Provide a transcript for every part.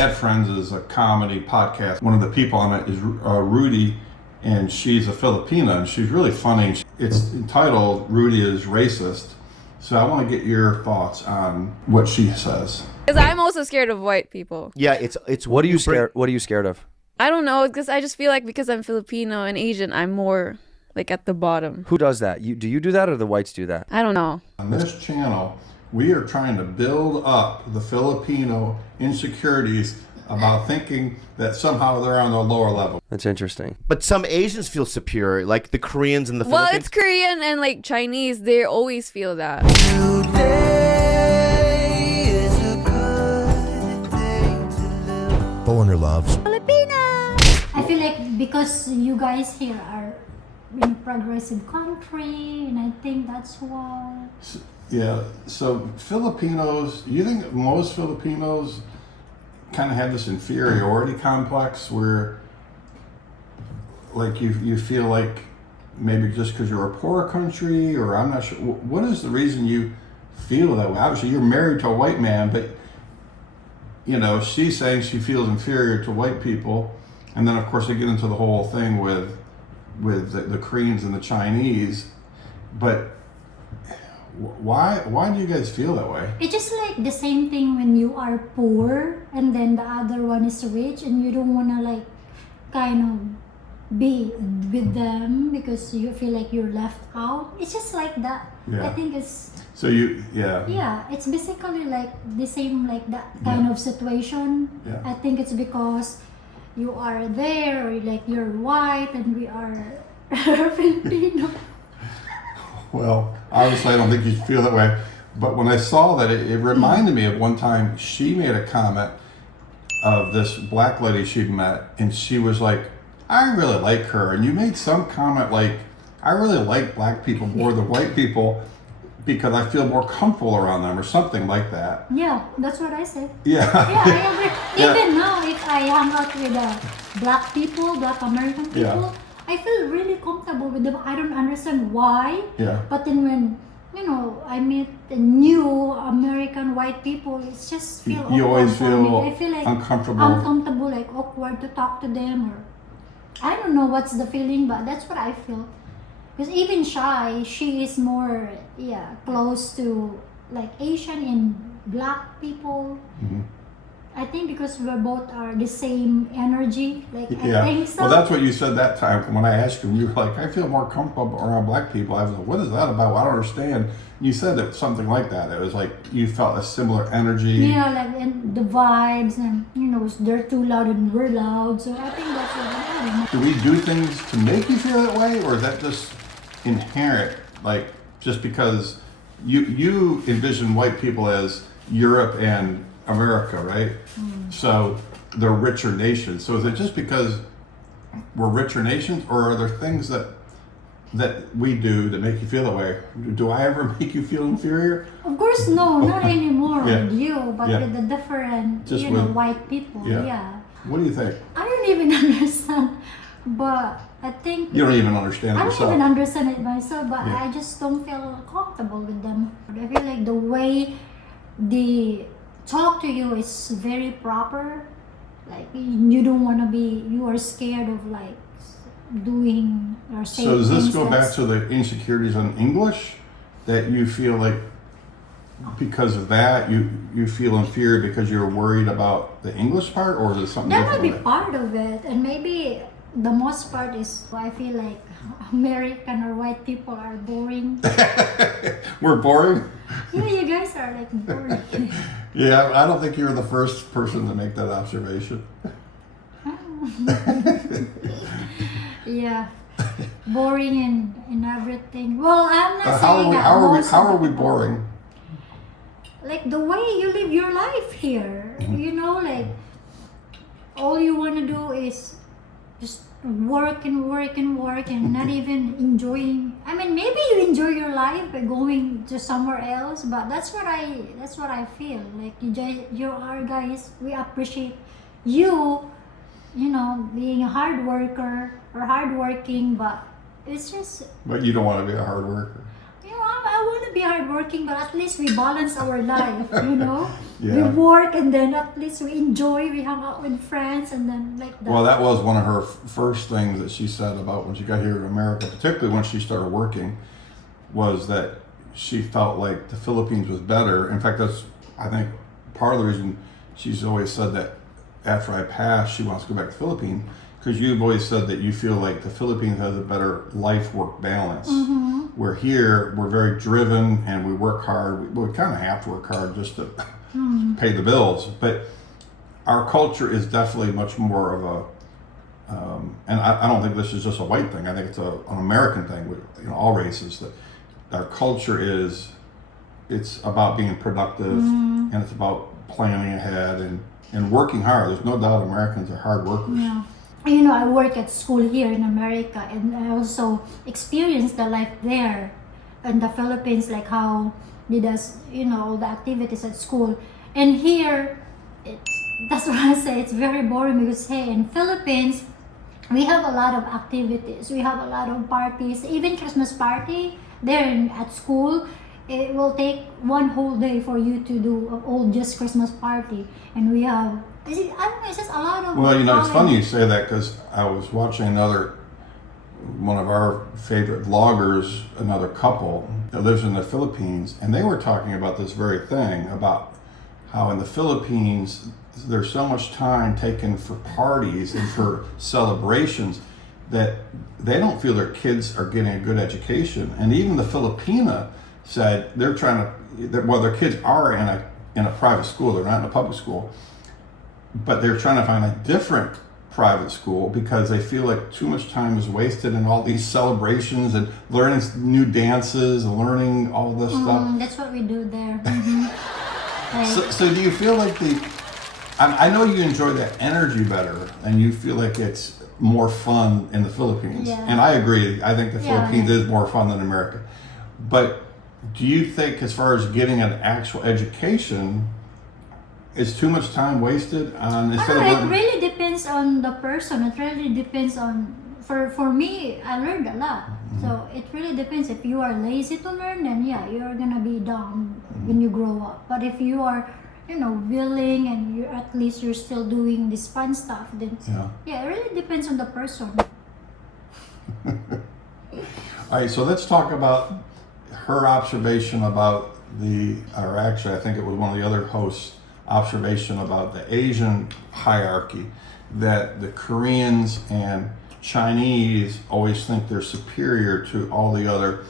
Bad Friends is a comedy podcast. One of the people on it is Rudy, and she's a Filipina, and she's really funny. It's entitled "Rudy is Racist." So I want to get your thoughts on what she says. Because I'm also scared of white people. Yeah, it's What are you scared? What are you scared of? I don't know, because I just feel like because I'm Filipino and Asian, I'm more like at the bottom. Who does that? Do you do that, or the whites do that? I don't know. On this channel, we are trying to build up the Filipino insecurities about thinking that somehow they're on the lower level. That's interesting. But some Asians feel superior, like the Koreans and the Well, Philippines. it's Korean and like Chinese, they always feel that. Foreigner Loves Filipina. I feel like because you guys here are in a progressive country, and I think that's why. Yeah, so Filipinos, you think most Filipinos kind of have this inferiority complex where like you feel like maybe just because you're a poor country, or I'm not sure, what is the reason you feel that way? Obviously you're married to a white man, but you know, she's saying she feels inferior to white people, and then of course they get into the whole thing with the Koreans and the Chinese, but why do you guys feel that way? It's just like the same thing when you are poor and then the other one is rich, and you don't want to like kind of be with them because you feel like you're left out. It's just like that. Yeah. I think it's So yeah, it's basically like the same, like that kind of situation. Yeah. I think it's because you are there, or like you're white and we are Filipino. Well, obviously I don't think you feel that way, but when I saw that, it reminded me of one time she made a comment of this black lady she'd met, and she was like, I really like her, and you made some comment like, I really like black people more than white people because I feel more comfortable around them, or something like that. Yeah, that's what I said. Yeah. Yeah, I agree. Yeah. Even now, if I hang out with black people, black American people, Yeah. I feel really comfortable with them. I don't understand why. Yeah. But then when, you know, I meet the new American white people, it's just feel You always awkward for me. feel I feel like uncomfortable. like awkward to talk to them, or I don't know what's the feeling, but that's what I feel. Because even Shy, she is more, close to like Asian and black people. Mhm. I think because we both are the same energy. Like Yeah. I think so. Well, that's what you said that time when I asked you. You were like, I feel more comfortable around black people. I was like, what is that about? I don't understand. You said that something like that. It was like you felt a similar energy. Yeah, like and the vibes, and you know, they're too loud and we're loud. So I think that's what I don't know. Do we do things to make you feel that way, or is that just inherent? Like just because you envision white people as Europe and America, right? So they're richer nations. So is it just because we're richer nations, or are there things that we do that make you feel that way? Do I ever make you feel inferior? Of course, no, not anymore Yeah. with you, but Yeah. with the different, Just you know, with- white people. Yeah. Yeah. What do you think? I don't even understand, but I think You don't even understand it I don't yourself. even understand it myself, but Yeah. I just don't feel comfortable with them. I feel like the way they talk to you is very proper. Like you don't want to be, you are scared of like doing or saying So does this things go back that's- to the insecurities on English, that you feel like because of that you feel inferior because you're worried about the English part, or is it something That might be different? part of it, and maybe the most part is I feel like American or white people are boring. We're boring? Yeah, you guys are like boring. Yeah, I don't think you're the first person to make that observation. Yeah, boring and everything. Well, I'm not How saying that how most are of we the people- boring? Like the way you live your life here, you know, like all you want to do is just work and work and work and not even enjoying. I mean, maybe you enjoy your life by going to somewhere else, but that's what I feel like. You are guys, we appreciate you, you know, being a hard worker or hardworking, but it's just, But you don't want to be a hard worker. you know, I want to to be hardworking, but at least we balance our life, you know? We Yeah. work and then at least we enjoy, we hang out with friends and then like that. Well, that was one of her first things that she said about when she got here to America, particularly when she started working, was that she felt like the Philippines was better. In fact, that's, I think, part of the reason she's always said that after I pass, she wants to go back to the Philippines, because you've always said that you feel like the Philippines has a better life-work balance. Where here, we're very driven and we work hard. We kind of have to work hard just to pay the bills. But our culture is definitely much more of a, and I don't think this is just a white thing. I think it's an American thing with all races. That our culture it's about being productive and it's about planning ahead and working hard. There's no doubt Americans are hard workers. Yeah. You know, I work at school here in America, and I also experienced the life there in the Philippines, like how they does, all the activities at school. And here, that's what I say, it's very boring because, hey, in Philippines, we have a lot of activities. We have a lot of parties, even Christmas party there at school. It will take one whole day for you to do a whole just Christmas party. And we have, I don't know, it's just a lot of... Well, it's funny you say that, because I was watching one of our favorite vloggers, another couple that lives in the Philippines, and they were talking about this very thing, about how in the Philippines, there's so much time taken for parties and for celebrations that they don't feel their kids are getting a good education. And even the Filipina said they're trying to, their kids are in a private school, they're not in a public school, but they're trying to find a different private school because they feel like too much time is wasted in all these celebrations and learning new dances and learning all this stuff. That's what we do there. So do you feel like I know you enjoy that energy better and you feel like it's more fun in the Philippines. Yeah. And I agree. I think the Philippines is more fun than America. But do you think, as far as getting an actual education, is too much time wasted on instead of it really depends on the person. It really depends on, for me, I learned a lot. So it really depends. If you are lazy to learn, then you're gonna be dumb when you grow up. But if you are, willing and you're still doing this fun stuff, then it really depends on the person. All right, so let's talk about her observation about or actually I think it was one of the other hosts' observation about the Asian hierarchy, that the Koreans and Chinese always think they're superior to all the other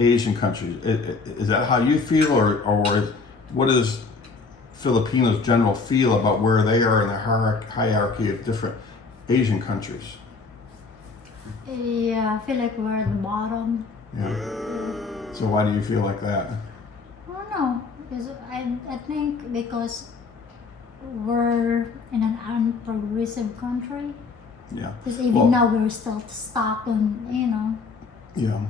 Asian countries. Is that how you feel, or what does Filipinos general feel about where they are in the hierarchy of different Asian countries? Yeah, I feel like we're at the bottom. Yeah. So why do you feel like that? I don't know, because I think because we're in an unprogressive country. Yeah. Because even now we're still stuck in, Yeah.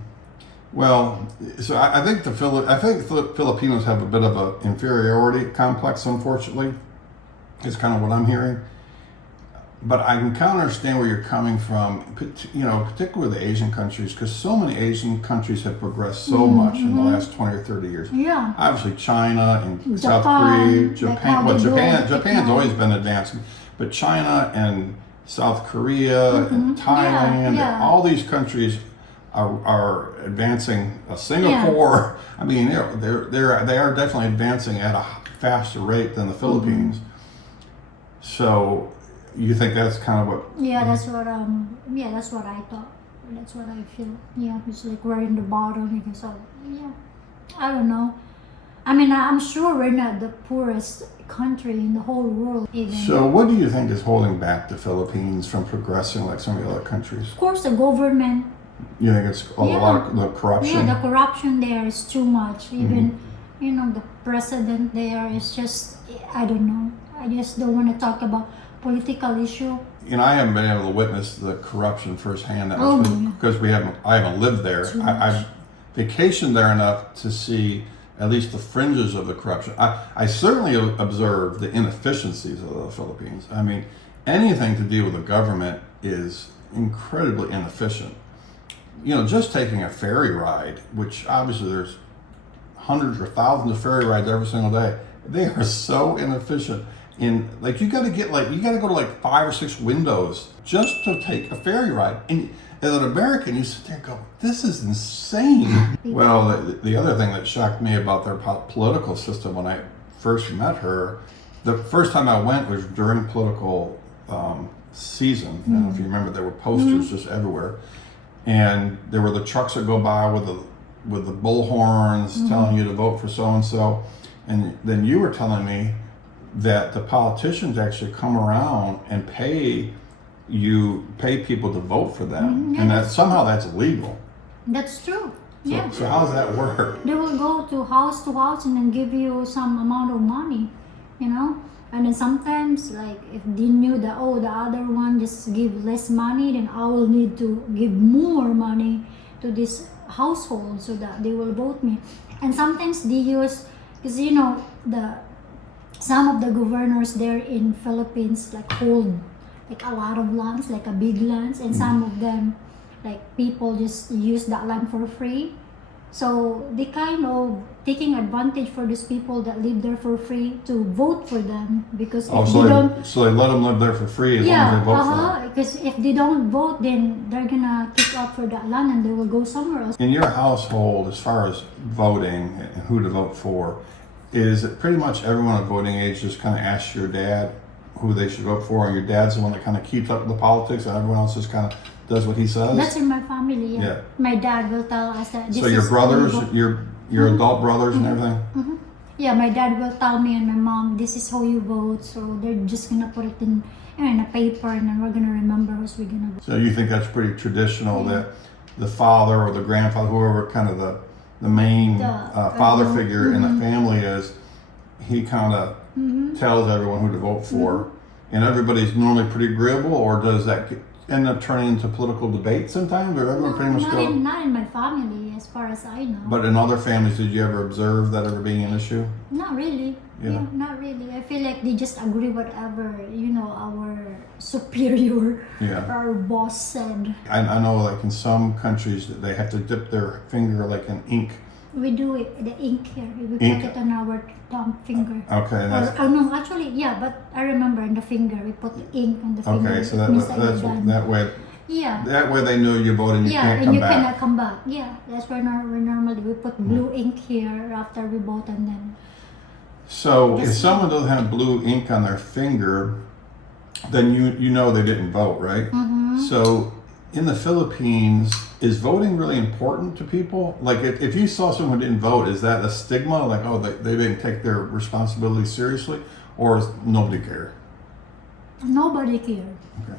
Well, so I think Filipinos have a bit of an inferiority complex, unfortunately. Is kind of what I'm hearing. But I can kind of understand where you're coming from, particularly with the Asian countries, because so many Asian countries have progressed so much in the last 20 or 30 years. Yeah. Obviously, China and South Japan, Korea, like Japan. how Well, they do Japan's technology. always been advancing, but China and South Korea and Thailand, Yeah. all these countries are advancing. Singapore, I mean, they are definitely advancing at a faster rate than the Philippines. So, you think that's kind of what? Yeah, that's what that's what I thought. That's what I feel. Yeah, it's like we're in the bottom because of I don't know. I mean, I'm sure we're not the poorest country in the whole world. Even. So, what do you think is holding back the Philippines from progressing like some of the other countries? Of course, the government. You think it's a lot of the corruption? Yeah, the corruption there is too much. Even the president there is just, I don't know. I just don't want to talk about political issue. I haven't been able to witness the corruption firsthand that much because I haven't lived there. I've vacationed there enough to see at least the fringes of the corruption. I certainly observed the inefficiencies of the Philippines. I mean, anything to do with the government is incredibly inefficient. Just taking a ferry ride, which obviously there's hundreds or thousands of ferry rides every single day. They are so inefficient. And like you got to go to like 5 or 6 windows just to take a ferry ride. And as an American, you sit there and go, "This is insane." Well, the other thing that shocked me about their political system when I first met her, the first time I went was during political season. I don't know if you remember, there were posters just everywhere, and there were the trucks that go by with the bullhorns telling you to vote for so and so, and then you were telling me that the politicians actually come around and pay people to vote for them, and that somehow that's illegal. That's true. Yeah. So how does that work? They will go to house and then give you some amount of money, you know. And then sometimes, like, if they knew that, oh, the other one just give less money, then I will need to give more money to this household so that they will vote me. And sometimes they use, because you know, some of the governors there in Philippines like hold like a lot of lands, like a big lands, and some of them, like, people just use that land for free. So they kind of taking advantage for these people that live there for free to vote for them, because if so they don't, so they let them live there for free as long as they vote for them. because if they don't vote, then they're gonna kick out for that land and they will go somewhere else. In your household, as far as voting and who to vote for, is it pretty much everyone of voting age just kind of asks your dad who they should vote for, and your dad's the one that kind of keeps up with the politics, and everyone else just kind of does what he says? That's in my family. Yeah. Yeah. My dad will tell us that. So your brothers, your adult brothers and everything? Yeah, my dad will tell me and my mom, this is how you vote. So they're just gonna put it in a paper, and then we're gonna remember who's we're gonna vote. So you think that's pretty traditional, that the father or the grandfather, whoever kind of the main father figure in the family is, he kind of tells everyone who to vote for, and everybody's normally pretty agreeable, or does that end up turning into political debate sometimes, or everyone pretty much go? Not in my family, as far as I know. But in other families, did you ever observe that ever being an issue? Not really. Yeah. Not really. I feel like they just agree whatever, our superior or boss said. I know, like in some countries, that they have to dip their finger like in ink. We do it, the ink here. We Ink. put it on our thumb finger. Okay, that's No, actually, yeah, but I remember in the finger, we put the ink on the finger. okay. So It means that's you're done. that way. Yeah. That way they know you voted and you can't and come you back. cannot come back. Yeah, that's where normally we put blue ink here after we vote, and then. So if someone doesn't have blue ink on their finger, then you know they didn't vote, right? So in the Philippines, is voting really important to people? Like if you saw someone who didn't vote, is that a stigma? Like, oh, they didn't take their responsibility seriously? Or is nobody care? Nobody cared. Okay.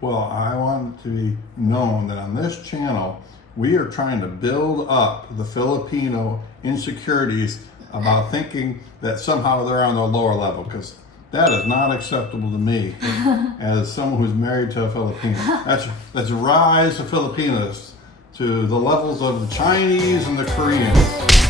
Well, I want to be known that on this channel, we are trying to build up the Filipino insecurities about thinking that somehow they're on the lower level, because that is not acceptable to me as someone who's married to a Filipino. That's rise of Filipinos to the levels of the Chinese and the Koreans.